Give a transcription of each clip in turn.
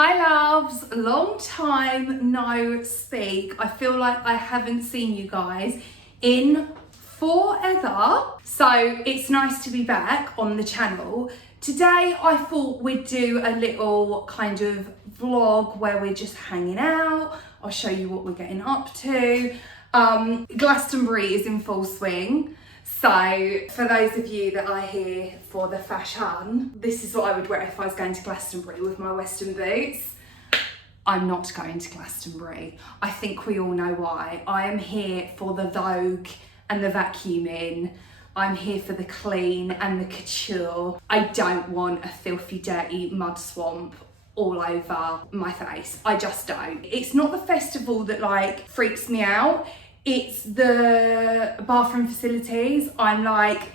Hi loves, long time no speak. I feel like I haven't seen you guys in forever. So it's nice to be back on the channel. Today I thought we'd do a little kind of vlog where we're just hanging out. I'll show you what we're getting up to. Glastonbury is in full swing. So for those of you that are here for the fashion, this is what I would wear if I was going to Glastonbury with my Western boots. I'm not going to Glastonbury. I think we all know why. I am here for the Vogue and the vacuuming. I'm here for the clean and the couture. I don't want a filthy, dirty mud swamp all over my face. I just don't. It's not the festival that like freaks me out. It's the bathroom facilities. I'm like,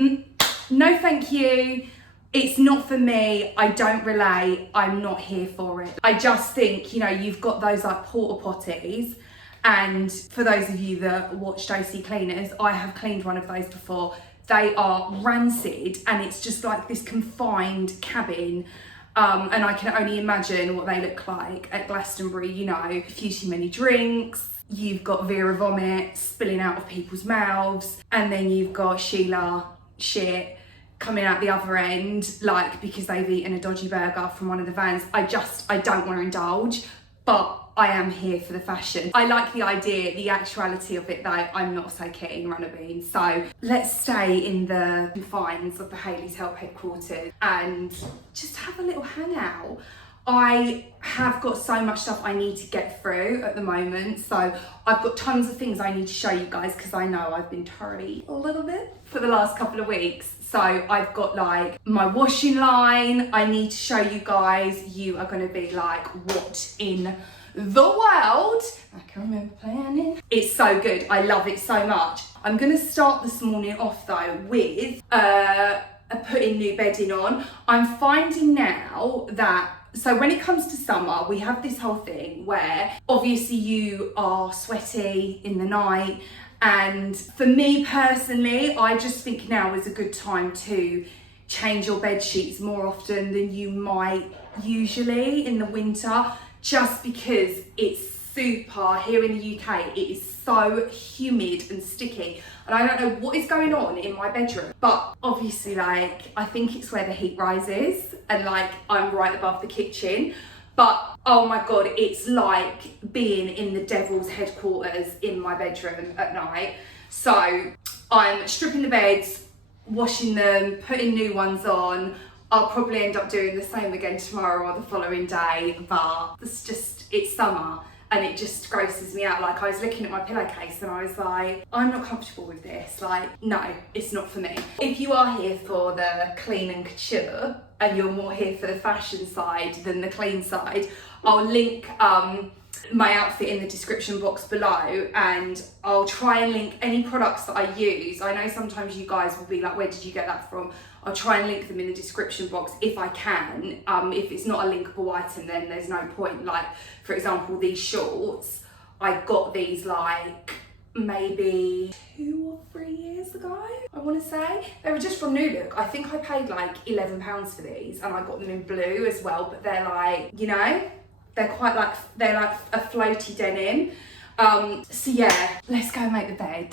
no thank you. It's not for me. I don't relate. I'm not here for it. I just think, you know, you've got those like porta potties. And for those of you that watched OC Cleaners, I have cleaned one of those before. They are rancid and it's just like this confined cabin. And I can only imagine what they look like at Glastonbury, you know, a few too many drinks. You've got Vera vomit spilling out of people's mouths, and then you've got Sheila shit coming out the other end, like because they've eaten a dodgy burger from one of the vans. I don't want to indulge, but I am here for the fashion. I like the idea, the actuality of it though, I'm not so keen, runner bean. So let's stay in the confines of the Hayley's Help headquarters and just have a little hangout. I have got so much stuff I need to get through at the moment, so I've got tons of things I need to show you guys because I know I've been tardy a little bit for the last couple of weeks. So I've got like my washing line I need to show you guys. You are going to be like, what in the world? I can remember planning. It's so good. I love it so much. I'm going to start this morning off though with putting new bedding on. I'm finding now that so when it comes to summer, we have this whole thing where obviously you are sweaty in the night. And for me personally, I just think now is a good time to change your bed sheets more often than you might usually in the winter, just because it's super, here in the UK, it is so humid and sticky. And I don't know what is going on in my bedroom, but obviously like, I think it's where the heat rises and like I'm right above the kitchen. But oh my God, it's like being in the devil's headquarters in my bedroom at night. So I'm stripping the beds, washing them, putting new ones on. I'll probably end up doing the same again tomorrow or the following day, but it's summer. And it just grosses me out. Like I was looking at my pillowcase and I was like, I'm not comfortable with this. Like, no, it's not for me. If you are here for the clean and couture and you're more here for the fashion side than the clean side, I'll link my outfit in the description box below, and I'll try and link any products that I use. I know sometimes you guys will be like, where did you get that from? I'll try and link them in the description box if I can. If it's not a linkable item, then there's no point. Like, for example, these shorts, I got these like maybe 2 or 3 years ago, I want to say. They were just from New Look. I think I paid like £11 for these, and I got them in blue as well, but they're like, you know, they're quite like, they're like a floaty denim. So yeah, let's go make the bed.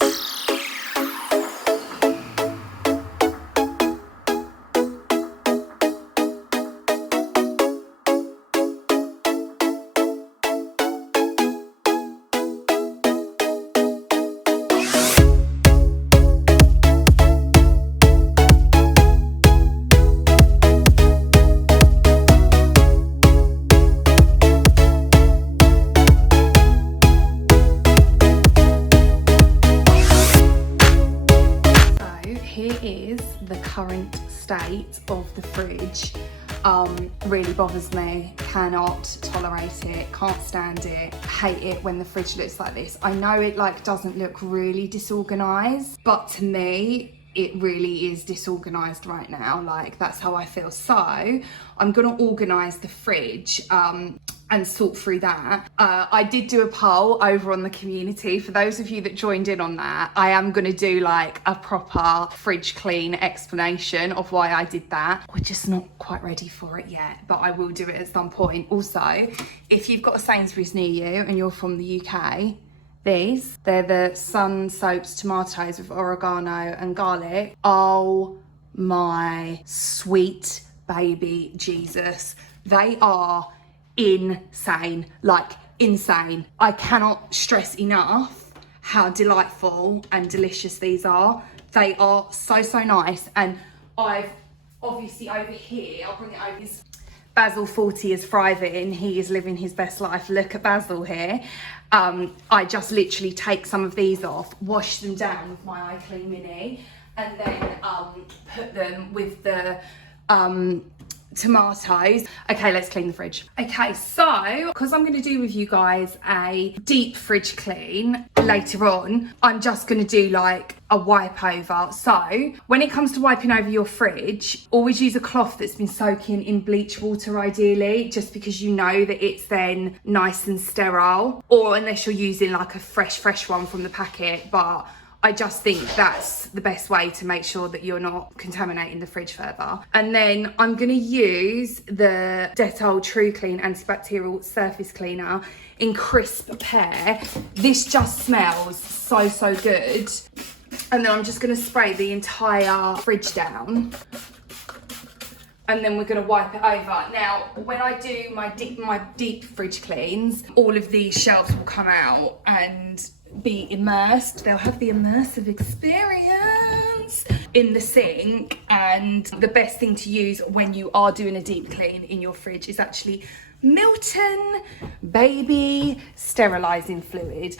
Current state of the fridge. Really bothers me, cannot tolerate it, can't stand it, hate it when the fridge looks like this. I know it like doesn't look really disorganized, but to me it really is disorganized right now. Like that's how I feel. So I'm gonna organize the fridge and sort through that. I did do a poll over on the community. For those of you that joined in on that, I am going to do like a proper fridge clean explanation of why I did that. We're just not quite ready for it yet, but I will do it at some point. Also, if you've got a Sainsbury's near you and you're from the UK, they're the Sun Soaps tomatoes with oregano and garlic. Oh my sweet baby Jesus. They are insane, like insane. I cannot stress enough how delightful and delicious these are. They are so nice. And I've obviously over here, I'll bring it over. Basil 40 is thriving. He is living his best life. Look at Basil here. I just literally take some of these off, wash them down with my iClean Mini, and then put them with the tomatoes. Okay, let's clean the fridge. Okay, so because I'm going to do with you guys a deep fridge clean later on, I'm just going to do like a wipe over. So when it comes to wiping over your fridge, always use a cloth that's been soaking in bleach water ideally, just because you know that it's then nice and sterile, or unless you're using like a fresh one from the packet. But I just think that's the best way to make sure that you're not contaminating the fridge further. And then I'm gonna use the Dettol True Clean antibacterial surface cleaner in crisp pear. This just smells so good. And then I'm just gonna spray the entire fridge down. And then we're gonna wipe it over. Now, when I do my deep fridge cleans, all of these shelves will come out and be immersed. They'll have the immersive experience in the sink. And the best thing to use when you are doing a deep clean in your fridge is actually Milton Baby Sterilizing Fluid.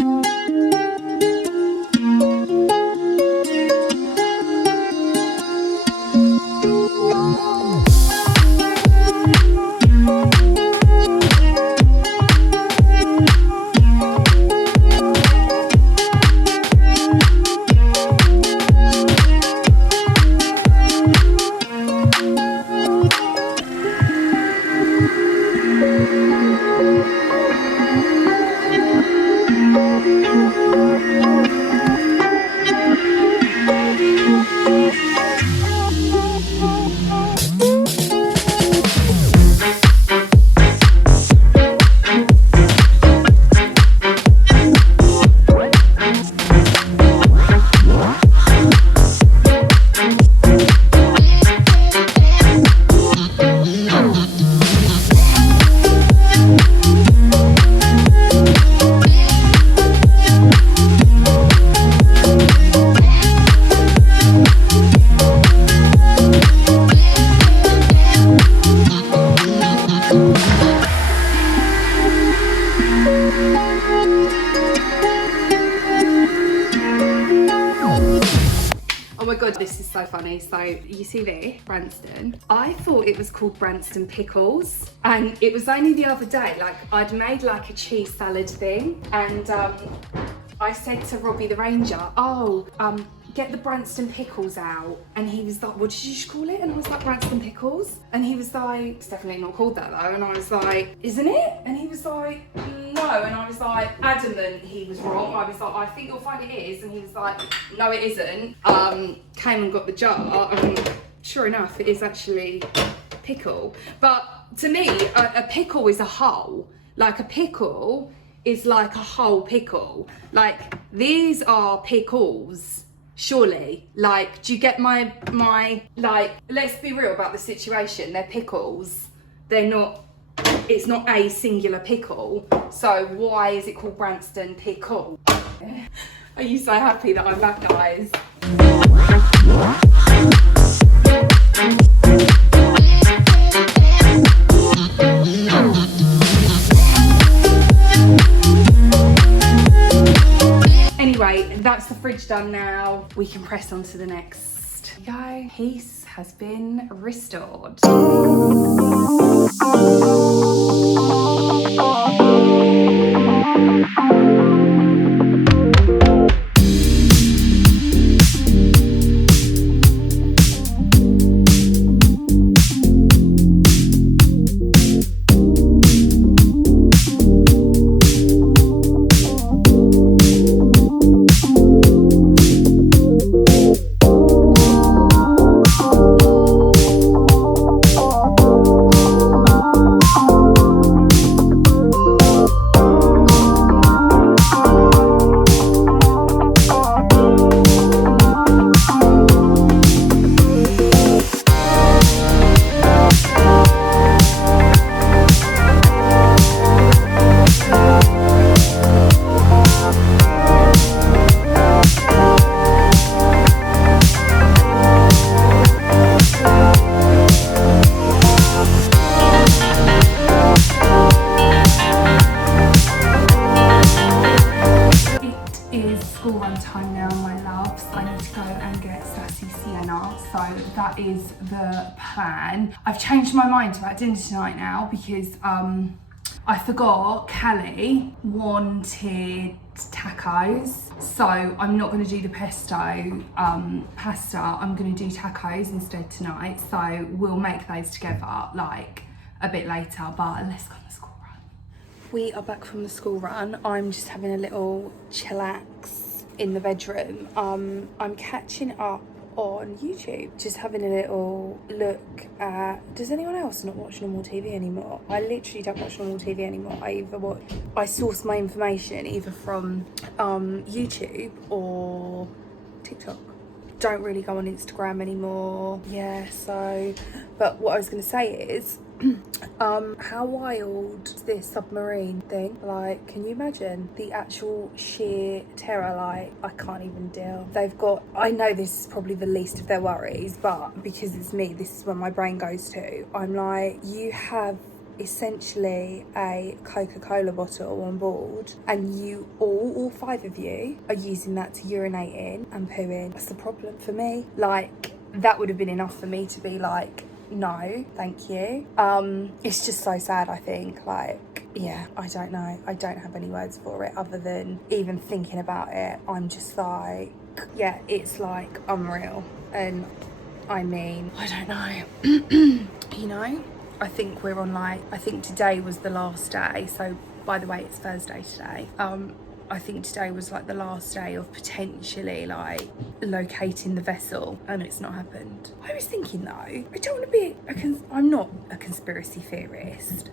This is so funny. So you see this, Branston. I thought it was called Branston Pickles, and it was only the other day, like I'd made like a cheese salad thing, and I said to Robbie the Ranger, get the Branston Pickles out. And he was like, what did you call it? And I was like, Branston Pickles. And he was like, it's definitely not called that though. And I was like, isn't it? And he was like, no. And I was like, adamant he was wrong. I was like, I think you'll find it is. And he was like, no, it isn't. Came and got the jar, and sure enough, it is actually pickle. But to me, a pickle is a whole. Like a pickle is like a whole pickle. Like these are pickles. Surely, like, do you get my, like, let's be real about the situation. They're pickles. They're not, it's not a singular pickle. So why is it called Branston Pickle? Are you so happy that I'm back, guys? Anyway, that's the fridge done now. We can press on to the next. Go. Peace has been restored. that is the plan. I've changed my mind about dinner tonight now because I forgot Callie wanted tacos, so I'm not going to do the pesto pasta. I'm going to do tacos instead tonight, so we'll make those together like a bit later. But let's go on the school run. We are back from the school run. I'm just having a little chillax in the bedroom. I'm catching up on YouTube, just having a little look at, does anyone else not watch normal TV anymore? I literally don't watch normal TV anymore. I source my information either from YouTube or TikTok. Don't really go on Instagram anymore. Yeah, so, but what I was going to say is, how wild is this submarine thing? Like, can you imagine the actual sheer terror? Like, I can't even deal. They've got, I know this is probably the least of their worries, but because it's me, this is where my brain goes to. I'm like, you have essentially a Coca-Cola bottle on board and you all 5 of you are using that to urinate in and poo in. That's the problem for me. Like, that would have been enough for me to be like, no, thank you. It's just so sad, I think. Like, yeah, I don't know. I don't have any words for it other than even thinking about it. I'm just like, yeah, it's like unreal. And I mean, I don't know. You know, I think we're on like, I think today was the last day. So by the way, it's Thursday today. I think today was like the last day of potentially like locating the vessel, and it's not happened. I was thinking though, I don't want to be I'm not a conspiracy theorist,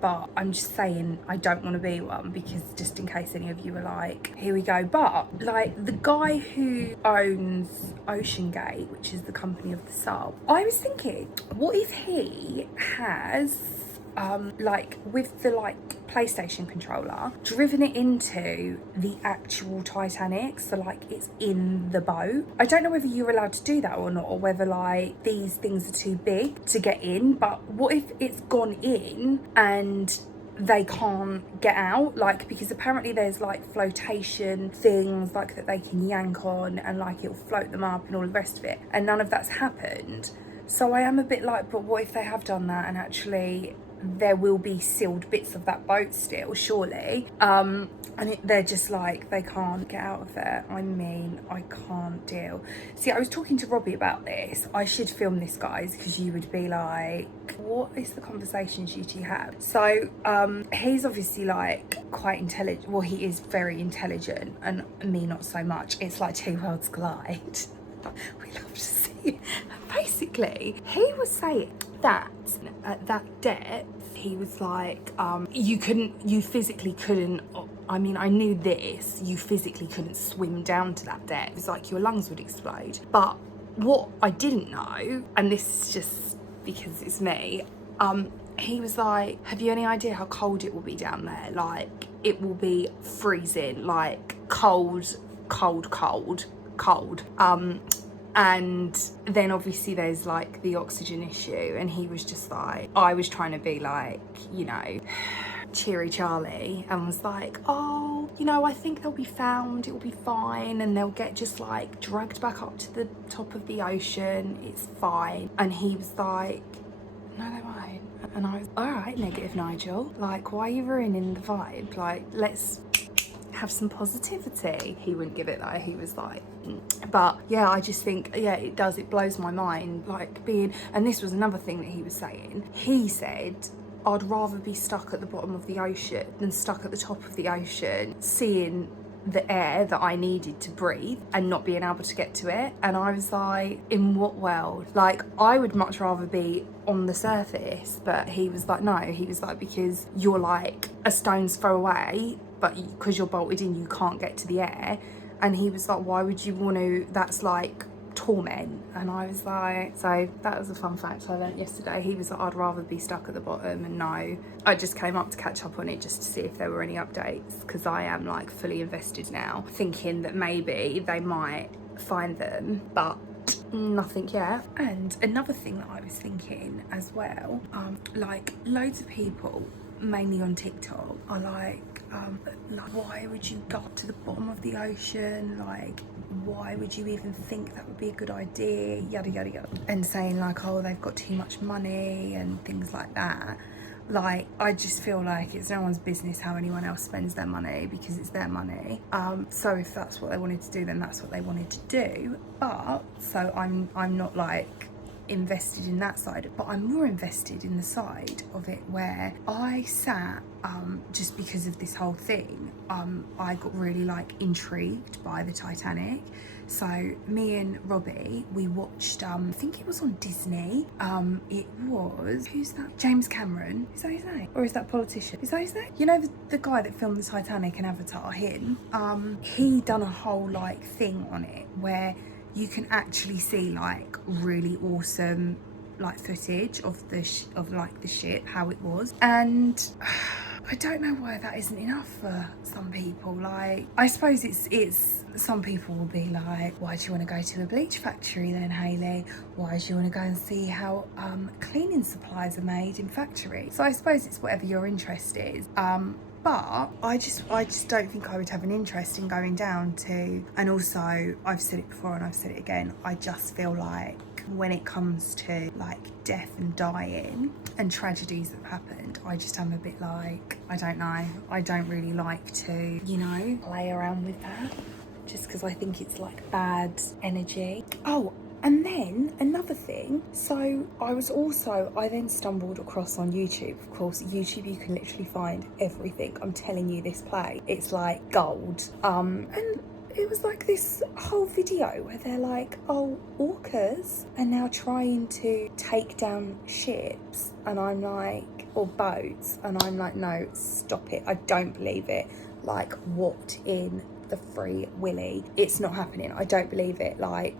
but I'm just saying I don't want to be one, because just in case any of you are like, here we go. But like the guy who owns Ocean Gate, which is the company of the sub, I was thinking, what if he has like with the like PlayStation controller driven it into the actual Titanic, so like it's in the boat. I don't know whether you're allowed to do that or not, or whether like these things are too big to get in, but what if it's gone in and they can't get out? Like, because apparently there's like flotation things like that they can yank on and like it'll float them up and all the rest of it, and none of that's happened. So I am a bit like, but what if they have done that and actually there will be sealed bits of that boat still, surely, and they're just like, they can't get out of there. I mean, I can't deal. See, I was talking to Robbie about this. I should film this, guys, because you would be like, what is the conversations you two have? So he's obviously like quite intelligent. Well, he is very intelligent, and me not so much. It's like two worlds collide. We love to see it. Basically, he was saying that at that depth, he was like, you physically couldn't, I mean, I knew this, you physically couldn't swim down to that depth. It's like your lungs would explode. But what I didn't know, and this is just because it's me, he was like, have you any idea how cold it will be down there? Like, it will be freezing, like cold. And then obviously there's like the oxygen issue, and he was just like, I was trying to be like, you know, cheery Charlie, and was like, oh, you know, I think they'll be found, it will be fine, and they'll get just like dragged back up to the top of the ocean, it's fine. And he was like, no, they won't. And I was, all right, negative Nigel, like, why are you ruining the vibe? Like, let's have some positivity. He wouldn't give it though. He was like, but yeah, I just think, yeah, it does, it blows my mind, like being, and this was another thing that he was saying. He said, I'd rather be stuck at the bottom of the ocean than stuck at the top of the ocean, seeing the air that I needed to breathe and not being able to get to it. And I was like, in what world? Like, I would much rather be on the surface. But he was like, no, he was like, because you're like a stone's throw away, but because you're bolted in, you can't get to the air. And he was like, why would you want to? That's like torment. And I was like, so that was a fun fact I learned yesterday. He was like, I'd rather be stuck at the bottom. And no, I just came up to catch up on it just to see if there were any updates, because I am like fully invested now, thinking that maybe they might find them, but nothing yet. And another thing that I was thinking as well, like loads of people mainly on TikTok are like why would you go to the bottom of the ocean? Like, why would you even think that would be a good idea? Yada yada yada. And saying like, oh, they've got too much money and things like that. Like, I just feel like it's no one's business how anyone else spends their money, because it's their money. So if that's what they wanted to do, then that's what they wanted to do. But so I'm not like invested in that side, but I'm more invested in the side of it where I sat just because of this whole thing. I got really like intrigued by the Titanic. So me and Robbie, we watched I think it was on Disney. It was, who's that? James Cameron, is that his name? Or is that politician? Is that his name? You know, the guy that filmed the Titanic and Avatar, him. He done a whole like thing on it where you can actually see like really awesome like footage of the ship, how it was. And I don't know why that isn't enough for some people. Like, I suppose it's some people will be like, why do you want to go to a bleach factory then, Hayley? Why do you want to go and see how cleaning supplies are made in factories? So I suppose it's whatever your interest is. But I just don't think I would have an interest in going down to, and also I've said it before and I've said it again, I just feel like when it comes to like death and dying and tragedies that have happened, I just am a bit like, I don't know, I don't really like to, you know, play around with that, just because I think it's like bad energy. Oh, and then another thing, so I then stumbled across on YouTube. Of course, YouTube, you can literally find everything. I'm telling you, this play, it's like gold. And it was like this whole video where they're like, oh, orcas are now trying to take down ships, and I'm like, or boats, and I'm like, no, stop it, I don't believe it. Like, what in the free willy? It's not happening, I don't believe it. Like,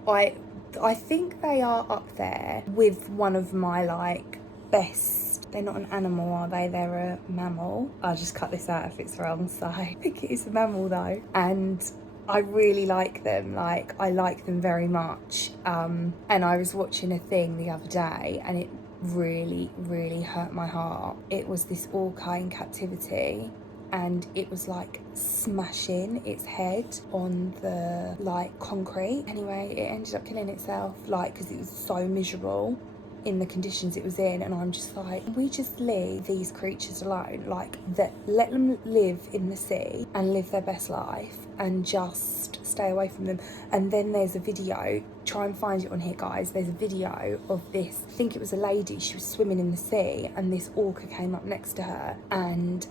I think they are up there with one of my like best, they're not an animal, are they? They're a mammal. I'll just cut this out if it's wrong, so I think it is a mammal though. And I really like them, like I like them very much. And I was watching a thing the other day and it really, really hurt my heart. It was this orca in captivity, and it was like smashing its head on the like concrete. Anyway, it ended up killing itself, like, because it was so miserable in the conditions it was in. And I'm just like, we just leave these creatures alone, like that, let them live in the sea and live their best life and just stay away from them. And then there's a video, try and find it on here guys, there's a video of this, I think it was a lady, she was swimming in the sea and this orca came up next to her and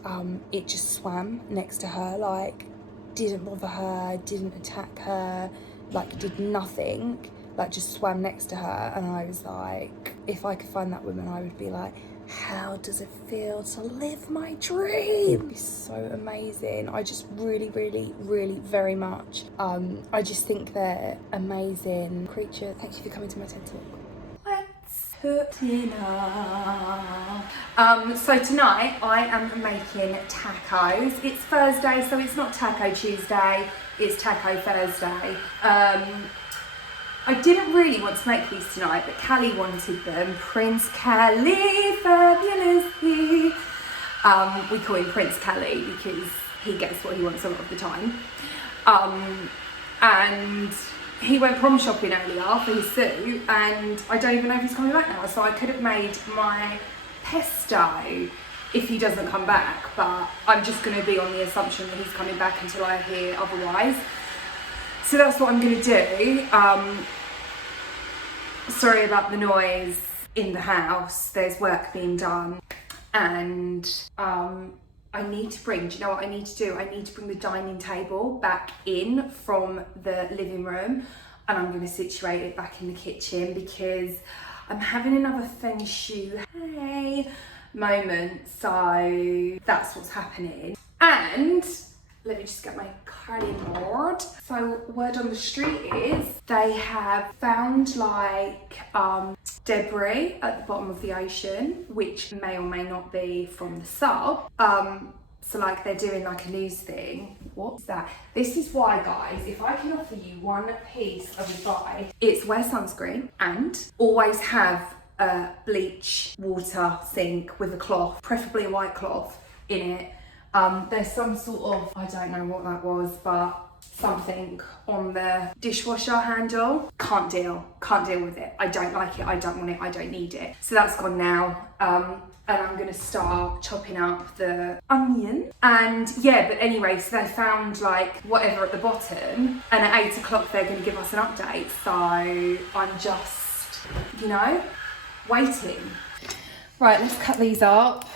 it just swam next to her, like didn't bother her, didn't attack her, like did nothing, like just swam next to her. And I was like, if I could find that woman, I would be like, how does it feel to live my dream? It's so amazing. I just really, really, really very much, I just think they're amazing creatures. Thank you for coming to my TED Talk. Let's cook dinner. So tonight I am making tacos. It's Thursday, so it's not Taco Tuesday, it's Taco Thursday. I didn't really want to make these tonight, but Callie wanted them. Prince Callie, fabulously. We call him Prince Callie because he gets what he wants a lot of the time. And he went prom shopping earlier for his suit, and I don't even know if he's coming back now, so I could have made my pesto if he doesn't come back, but I'm just going to be on the assumption that he's coming back until I hear otherwise. So that's what I'm going to do. Sorry about the noise in the house, there's work being done, and I need to bring, do you know what I need to do? I need to bring the dining table back in from the living room, and I'm going to situate it back in the kitchen because I'm having another feng shui moment, so that's what's happening. And let me just get my cutting board. So word on the street is they have found like debris at the bottom of the ocean, which may or may not be from the sub. So like they're doing like a news thing. What's that? This is why guys, if I can offer you one piece of advice, it's wear sunscreen and always have a bleach water sink with a cloth, preferably a white cloth in it. There's some sort of, I don't know what that was, but something on the dishwasher handle. Can't deal with it. I don't like it, I don't want it, I don't need it. So that's gone now. And I'm gonna start chopping up the onion. And yeah, but anyway, so they found like whatever at the bottom, and at 8 o'clock they're gonna give us an update. So I'm just, you know, waiting. Right, let's cut these up.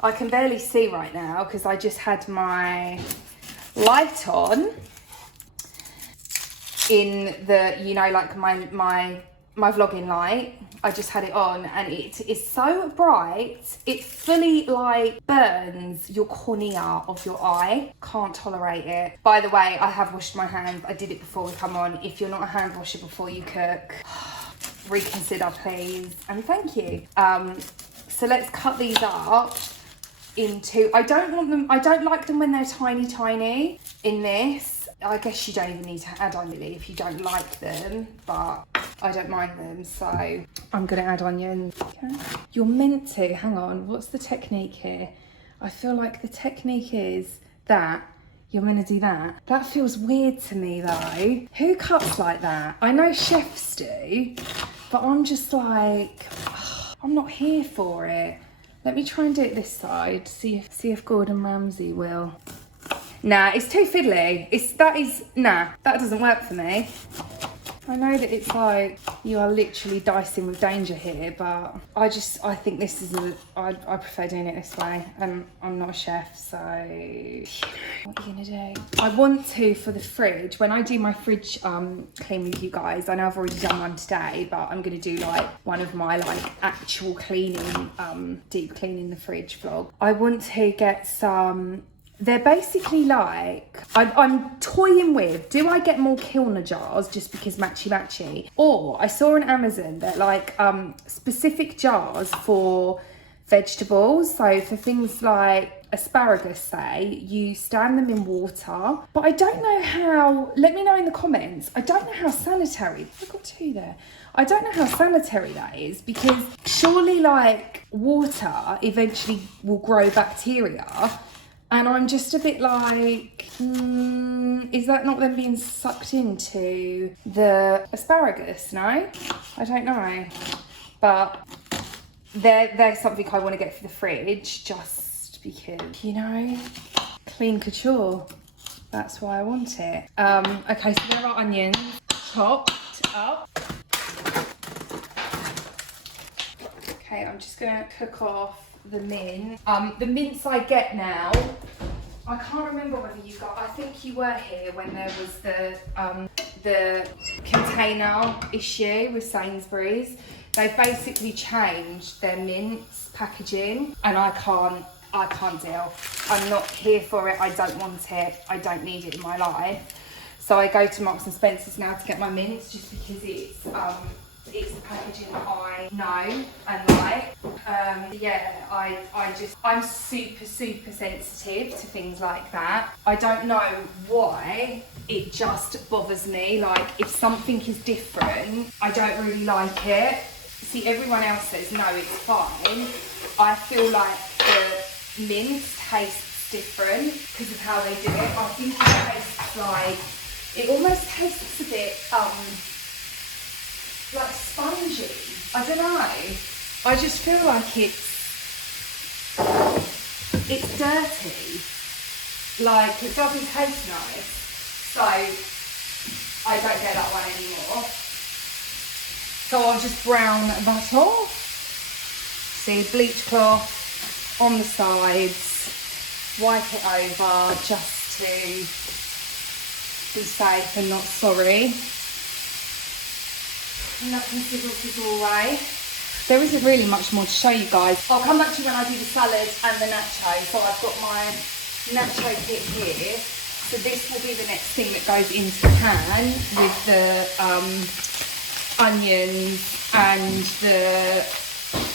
I can barely see right now because I just had my light on in the, you know, like my vlogging light. I just had it on and it is so bright, it fully like burns your cornea of your eye. Can't tolerate it. By the way, I have washed my hands. I did it before we come on. If you're not a hand washer before you cook, reconsider please and thank you. So let's cut these up into, I don't like them when they're tiny in this. I guess you don't even need to add onion if you don't like them, but I don't mind them, so I'm gonna add onions. Okay. You're meant to, hang on, what's the technique here? I feel like the technique is that you're gonna do that. That feels weird to me though. Who cuts like that? I know chefs do, but I'm just like, I'm not here for it. Let me try and do it this side, see if Gordon Ramsay will. Nah, it's too fiddly. Nah, that doesn't work for me. I know that it's like, you are literally dicing with danger here, but I think this is I prefer doing it this way. I'm not a chef, so what are you gonna do? I want to, for the fridge, when I do my fridge clean with you guys, I know I've already done one today, but I'm gonna do like one of my like actual cleaning, deep cleaning the fridge vlog. I want to get some, they're basically like, I'm toying with, do I get more Kilner jars just because matchy? Or I saw on Amazon that like specific jars for vegetables. So for things like asparagus, say, you stand them in water. But I don't know how, let me know in the comments, I don't know how sanitary, I've got two there. I don't know how sanitary that is, because surely like water eventually will grow bacteria. And I'm just a bit like, is that not them being sucked into the asparagus? No? I don't know. But they're something I want to get for the fridge, just because, you know, clean couture. That's why I want it. Okay, so there are onions chopped up. Okay, I'm just gonna cook off the mint. The mints I get now, I can't remember whether you got, I think you were here when there was the container issue with Sainsbury's. They've basically changed their mints packaging and I can't deal. I'm not here for it, I don't want it, I don't need it in my life. So I go to Marks and Spencer's now to get my mints just because it's the packaging that I know and like. Yeah, I'm super sensitive to things like that. I don't know why, it just bothers me. Like if something is different, I don't really like it. See, everyone else says no, it's fine. I feel like the mint tastes different because of how they do it. I think it tastes like, it almost tastes a bit like spongy. I don't know. I just feel like it's dirty. Like it doesn't taste nice. So I don't get that one anymore. So I'll just brown that off. See, bleach cloth on the sides. Wipe it over just to be safe and not sorry. And that can sizzle away. There isn't really much more to show you guys. I'll come back to you when I do the salad and the nacho. So I've got my nacho kit here. So this will be the next thing that goes into the pan with the onions and the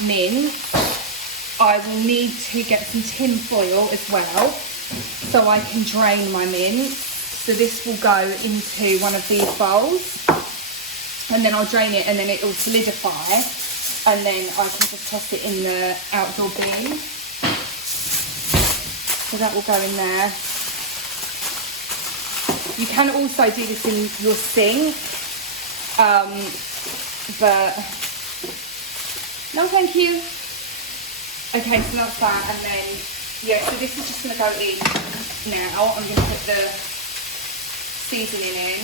mint. I will need to get some tin foil as well so I can drain my mint. So this will go into one of these bowls, and then I'll drain it, and then it will solidify, and then I can just toss it in the outdoor bin. So that will go in there. You can also do this in your sink, but no thank you. Okay, so that's that, and then, yeah, so this is just going to go in now. I'm going to put the seasoning in.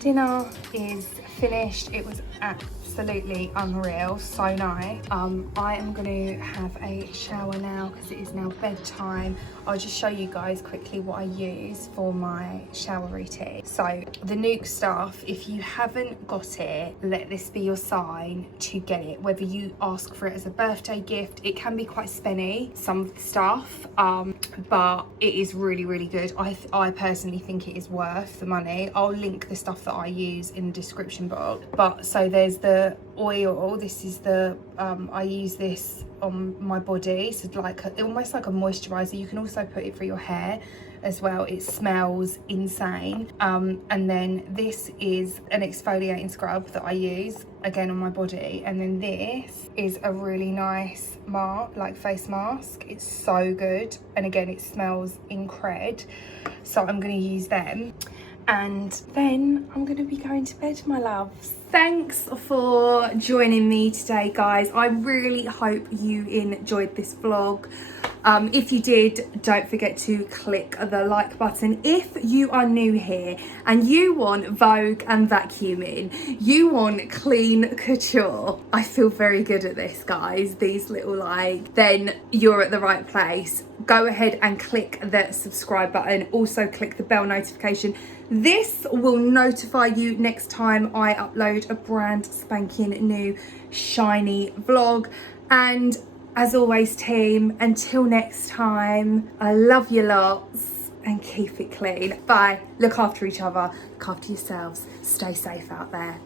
Dinner is finished. It was absolutely unreal, so nice. I am going to have a shower now because it is now bedtime. I'll just show you guys quickly what I use for my shower routine. So the Nuke stuff, if you haven't got it, let this be your sign to get it. Whether you ask for it as a birthday gift, it can be quite spenny, some of the stuff, but it is really, really good. I personally think it is worth the money. I'll link the stuff that I use in the description box. But so there's the oil. This is the I use this on my body, so like almost like a moisturizer. You can also put it for your hair as well. It smells insane. And then this is an exfoliating scrub that I use again on my body, and then this is a really nice face mask. It's so good, and again it smells incred, so I'm going to use them. And then I'm going to be going to bed, my loves. Thanks for joining me today, guys. I really hope you enjoyed this vlog. If you did, don't forget to click the like button. If you are new here and you want Vogue and vacuuming, you want clean couture, I feel very good at this, guys, these little then you're at the right place. Go ahead and click the subscribe button. Also click the bell notification. This will notify you next time I upload a brand spanking new shiny vlog. And as always, team, until next time, I love you lots and keep it clean. Bye. Look after each other, look after yourselves, stay safe out there.